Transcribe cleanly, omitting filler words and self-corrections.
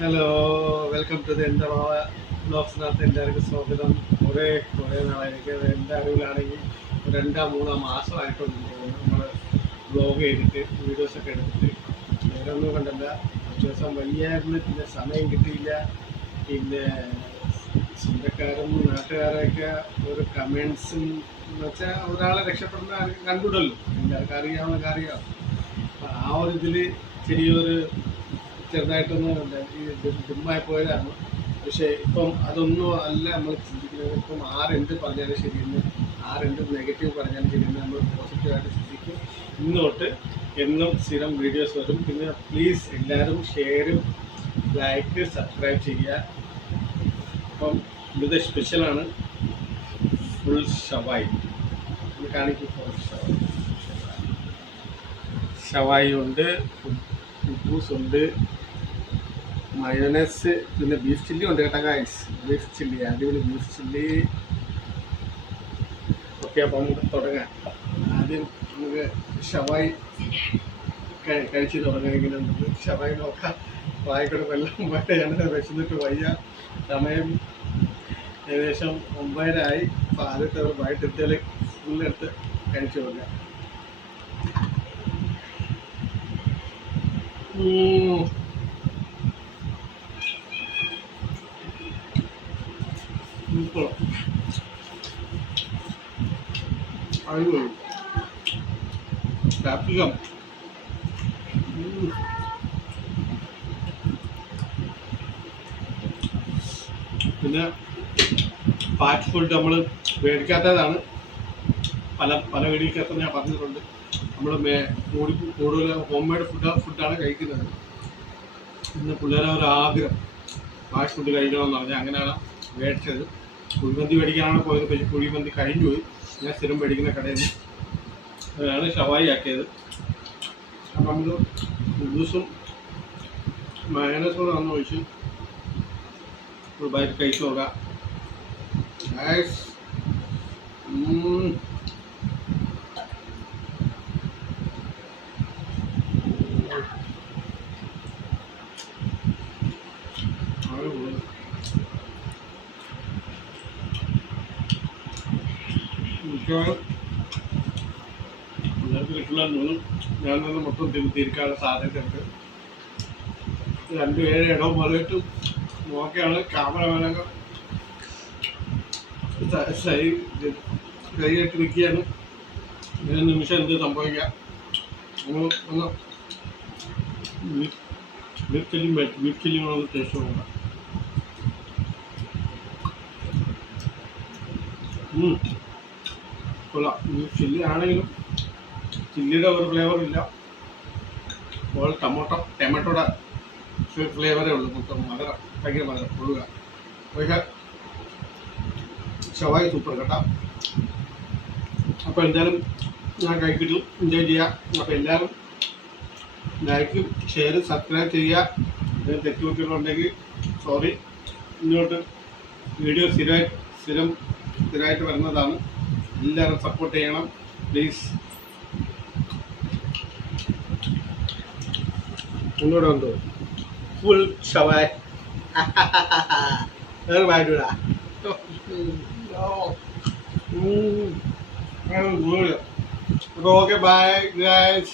Hello, welcome to the എൻ്റെ ബ്ലോഗ്സിനകത്ത് എല്ലാവർക്കും സ്വാഗതം. കുറേ നാളായിരിക്കും എൻ്റെ അറിവിലാണെങ്കിൽ രണ്ടോ മൂന്നോ മാസമായിട്ടൊന്നും തോന്നുന്നു നമ്മൾ ബ്ലോഗ് ചെയ്തിട്ട് വീഡിയോസൊക്കെ എടുത്തിട്ട് വേറെ ഒന്നും കണ്ടല്ല. ദിവസം വയ്യായിരുന്നു, പിന്നെ സമയം കിട്ടിയില്ല. പിന്നെ സ്വന്തക്കാരും നാട്ടുകാരൊക്കെ ഒരു കമൻസും എന്ന് വെച്ചാൽ ഒരാളെ രക്ഷപ്പെടുന്ന കണ്ടുവിടല്ലോ, എല്ലാവർക്കും അറിയാവുന്ന കാര്യമാണ്. അപ്പം ആ ഒരു ഇതിൽ ചെറിയൊരു ചെറുതായിട്ടൊന്ന് ഡിമ്മായി പോയതാണ്. പക്ഷേ ഇപ്പം അതൊന്നും അല്ല നമ്മൾ ചിന്തിക്കുന്നത്. ഇപ്പം ആരെന്ത് പറഞ്ഞാലും ശരിയെന്ന്, ആരെന്ത് നെഗറ്റീവ് പറഞ്ഞാലും ശരിയെന്ന് നമ്മൾ പോസിറ്റീവായിട്ട് ചിന്തിക്കും. ഇന്നോട്ട് എന്നും സ്ഥിരം വീഡിയോസ് വരും. പിന്നെ പ്ലീസ് എല്ലാവരും ഷെയറും ലൈക്ക് സബ്സ്ക്രൈബ് ചെയ്യുക. അപ്പം ഇത് സ്പെഷ്യലാണ്, ഫുൾ ഷവായി കാണിക്കും. ഷവായി ഉണ്ട്, കുബൂസ് ഉണ്ട്, മയോനൈസ്, പിന്നെ ബീഫ് ചില്ലി ഉണ്ട് കേട്ടോ ഗായ്സ്. ബീഫ് ചില്ലി, അടിപൊളി ബീഫ് ചില്ലി. ഓക്കെ, അപ്പോൾ നമുക്ക് തുടങ്ങാം. ആദ്യം നമുക്ക് ഷവായി കഴിച്ച് തുടങ്ങുമെങ്കിലും നമുക്ക് ഷവായി നോക്കാം. വായിക്കൂടെ വെള്ളം വരെയാണ്, വിശന്നിട്ട് വയ്യ. സമയം ഏകദേശം 9:30 അപ്പോൾ ആദ്യത്തെ ഒരു വൈകിട്ടെത്തിയാൽ ഫുള്ളെടുത്ത് കഴിച്ചു തുടങ്ങാം. ക്യാപ്സിക്കം, പിന്നെ ഫാസ്റ്റ് ഫുഡ് നമ്മൾ മേടിക്കാത്തതാണ്. പല വീഡിയോക്കകത്ത് ഞാൻ പറഞ്ഞിട്ടുണ്ട്. നമ്മൾ കൂടുതൽ ഹോം മെയ്ഡ് ഫുഡാണ് കഴിക്കുന്നത്. ഇന്ന് പിള്ളേരെ ഒരു ആഗ്രഹം ഫാസ്റ്റ് ഫുഡ് കഴിക്കണമെന്ന് പറഞ്ഞാൽ അങ്ങനെയാണ് മേടിച്ചത്. കുഴിമന്തി മേടിക്കാനാണ് പോയത്, പക്ഷേ കുഴിമന്തി കഴിഞ്ഞു പോയി. ഞാൻ സ്ഥിരം മേടിക്കുന്ന കടയിൽ നിന്ന് അതാണ് ഷവായി ആക്കിയത്. അപ്പം നമുക്ക് ജ്യൂസും മയോനൈസും വന്ന് ഒഴിച്ച് ഒരു ബൈറ്റ് കഴിച്ച് നോക്കാം. പിള്ളേർക്ക് കിട്ടുന്നതൊന്നും ഞാൻ നിന്ന് മൊത്തം തിരിക്കാനുള്ള സാധ്യതയുണ്ട്. 2-7 ഇടവും പോലെയിട്ടും നോക്കിയാണ് ക്യാമറമാനൊക്കെ കൈയായിട്ട് നിൽക്കുകയാണ്. ഇതിന് നിമിഷം എന്ത് സംഭവിക്കാം. നമ്മൾ ഒന്ന് ബീഫ് ചില്ലി ഒന്ന് ടേസ്റ്റ് നോക്കാം. കൊള്ളാം. ബീഫ് ചില്ലി ആണെങ്കിലും ചില്ലിയുടെ ഒരു ഫ്ലേവർ ഇല്ല. അപ്പോൾ ടൊമാറ്റോയുടെ ഫ്ലേവറേ ഉള്ളൂ. മൊത്തം മധുരം, ഭയങ്കര മധുരം കൊള്ളുക. പക്ഷേ ഷവായി സൂപ്പർ കേട്ടോ. അപ്പോൾ എന്തായാലും ഞാൻ കഴിക്കിട്ടും എൻജോയ് ചെയ്യാം. അപ്പോൾ എല്ലാവരും ലൈക്കും ഷെയറും സബ്സ്ക്രൈബ് ചെയ്യുക. തെറ്റുകുട്ടികളുണ്ടെങ്കിൽ സോറി. ഇങ്ങോട്ട് വീഡിയോ സ്ഥിരമായിട്ട് വരുന്നതാണ്. എല്ലാവരും സപ്പോർട്ട് ചെയ്യണം പ്ലീസ്. ഒന്നുകൂടെ ഉണ്ടോ ഫുൾ ഷവായ് വേറെ വായിട്ടൂടാ. Okay, bye guys.